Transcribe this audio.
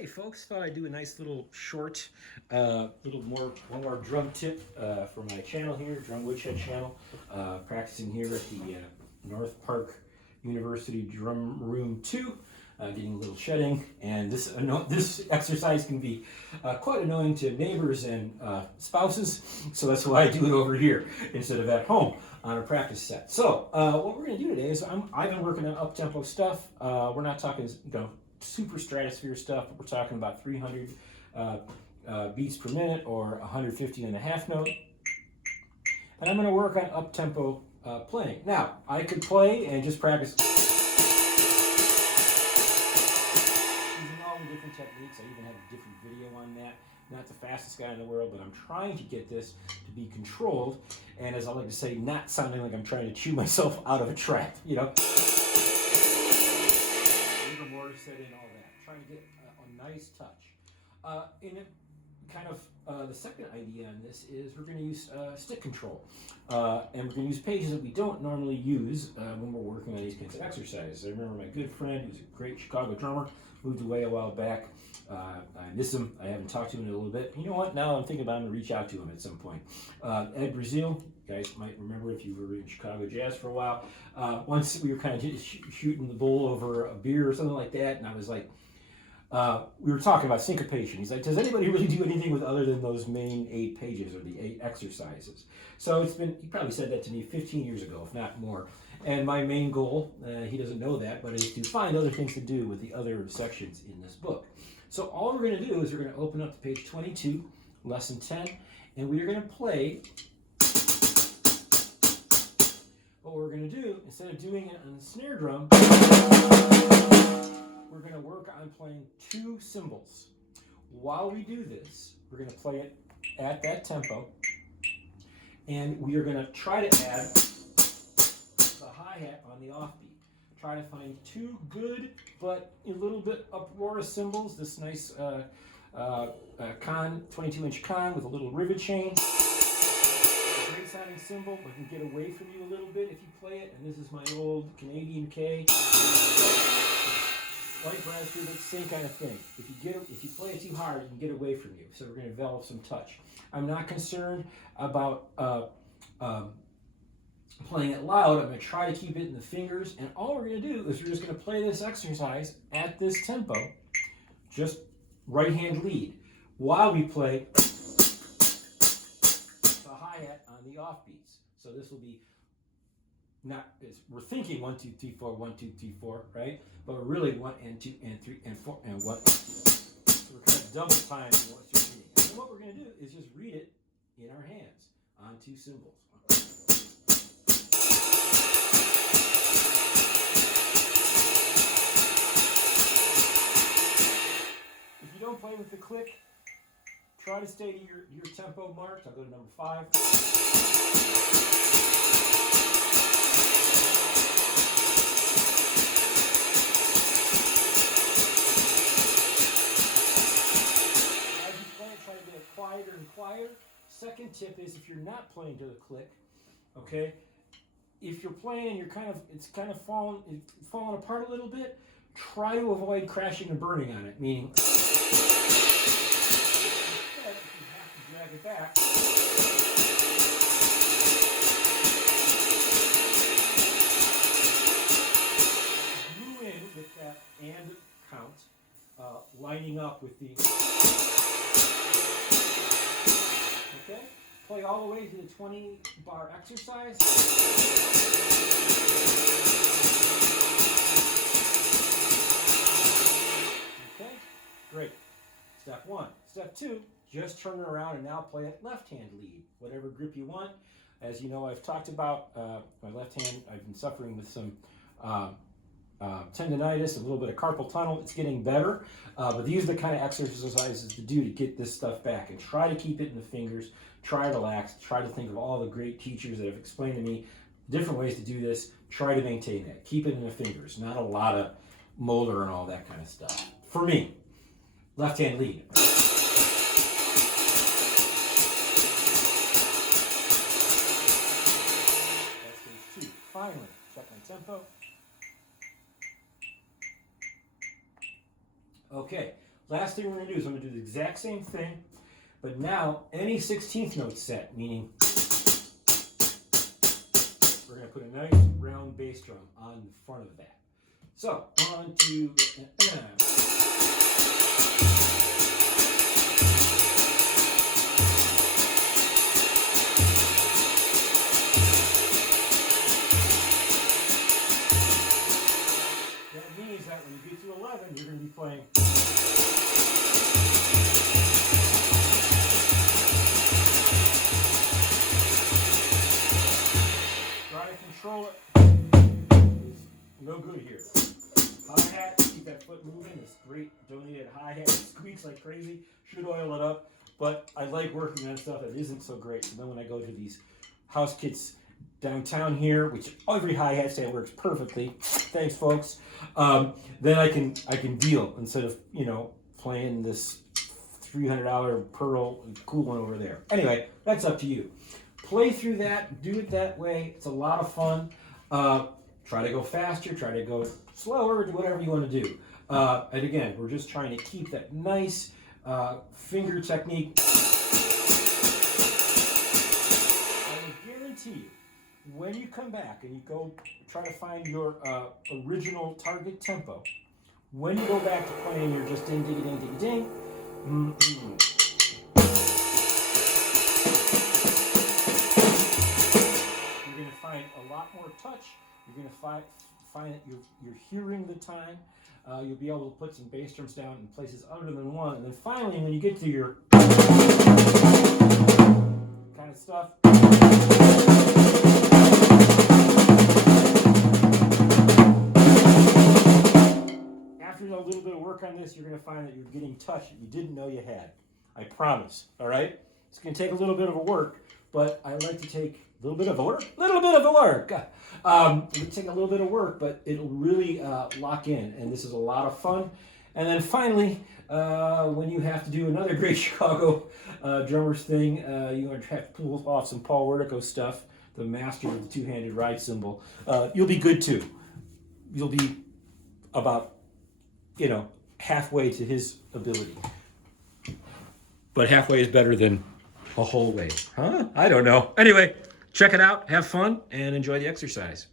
Hey folks, thought I'd do a nice little short, one more drum tip for my channel here, Drum Woodshed channel. Practicing here at the North Park University Drum Room 2, getting a little shedding. And this exercise can be quite annoying to neighbors and spouses, so that's why I do it over here instead of at home on a practice set. So what we're going to do today is I've been working on up-tempo stuff. We're not talking, super stratosphere stuff, but we're talking about 300 beats per minute or 150 and a half note. And I'm going to work on up-tempo playing. Now, I could play and just practice using all the different techniques. I even have a different video on that. Not the fastest guy in the world, but I'm trying to get this to be controlled. And as I like to say, not sounding like I'm trying to chew myself out of a trap, you know? Set in all that, trying to get a nice touch. The second idea on this is we're going to use stick control, and we're going to use pages that we don't normally use when we're working on these kinds of exercises. I remember my good friend, who's a great Chicago drummer, moved away a while back. I miss him. I haven't talked to him in a little bit. You know what? Now I'm thinking about I'm going to reach out to him at some point. Ed Brazil, you guys might remember if you were in Chicago jazz for a while. Once we were kind of shooting the bull over a beer or something like that, and I was like, we were talking about syncopation. He's like, does anybody really do anything with other than those main 8 pages or the 8 exercises? So it's been, he probably said that to me 15 years ago, if not more. And my main goal, he doesn't know that, but is to find other things to do with the other sections in this book. So all we're going to do is we're going to open up to page 22, lesson 10, and we are going to play. What we're going to do, instead of doing it on the snare drum, we're going to work on playing 2 cymbals. While we do this, we're going to play it at that tempo, and we are going to try to add the hi-hat on the offbeat. Try to find 2 good, but a little bit uproarious cymbals. This nice 22-inch con with a little rivet chain. Great sounding cymbal, but can get away from you a little bit if you play it. And this is my old Canadian K. Light brass through the same kind of thing. If you play it too hard, it can get away from you. So we're going to develop some touch. I'm not concerned about playing it loud. I'm going to try to keep it in the fingers, and all we're going to do is we're just going to play this exercise at this tempo, just right hand lead, while we play the hi-hat on the offbeats. So this will be we're thinking 1 2 3 4 1 2 3 4, right? But we're really 1 and 2 and 3 and 4 and 1 and 2. So we're kind of double timing what you're reading. And then what we're going to do is just read it in our hands on 2 cymbals. Don't play with the click. Try to stay to your tempo marked. I'll go to number 5. As you play it, try to get it quieter and quieter. Second tip is if you're not playing to the click, okay, if you're playing and it's kind of falling apart a little bit, try to avoid crashing and burning on it, meaning drag it back. Glue in with that and count, lining up with the. Okay? Play all the way to the 20-bar exercise. Okay? Great. Step 1. Step 2. Just turn it around and now play it left-hand lead, whatever grip you want. As you know, I've talked about my left hand. I've been suffering with some tendonitis, a little bit of carpal tunnel. It's getting better, but these are the kind of exercises to do to get this stuff back. And try to keep it in the fingers. Try to relax. Try to think of all the great teachers that have explained to me different ways to do this. Try to maintain that. Keep it in the fingers. Not a lot of molar and all that kind of stuff. For me, left-hand lead. Finally, check my tempo. Okay, Last thing we're going to do is I'm going to do the exact same thing, but now any 16th note set, meaning we're going to put a nice round bass drum on the front of that. So, 1, 2, that means that when you get to 11, you're going to be playing. Try to control it. No good here. Hi-hat, keep that foot moving. This great donated hi-hat squeaks like crazy. Should oil it up, but I like working on stuff that isn't so great. So then when I go to these house kits downtown here, which every hi-hat stand works perfectly. Thanks, folks. Then I can deal instead of playing this $300 Pearl cool one over there. Anyway, that's up to you. Play through that. Do it that way. It's a lot of fun. Try to go faster. Try to go slower. Do whatever you want to do. And again, we're just trying to keep that nice finger technique. I will guarantee you, when you come back and you go try to find your original target tempo, when you go back to playing your just ding, ding, ding, ding, ding, you're going to find a lot more touch. You're going to find that you're hearing the time. You'll be able to put some bass drums down in places other than one. And then finally, when you get to your kind of stuff, after a little bit of work on this, you're going to find that you're getting touch that you didn't know you had. I promise. All right? It's going to take a little bit of a work, but I like to take a little bit of a work. It take a little bit of work, but it'll really lock in, and this is a lot of fun. And then finally, when you have to do another great Chicago drummers thing, you're going to have to pull off some Paul Wertico stuff, the master of the two-handed ride cymbal. You'll be good too. You'll be about halfway to his ability. But halfway is better than a whole way. Huh? I don't know. Anyway, check it out, have fun, and enjoy the exercise.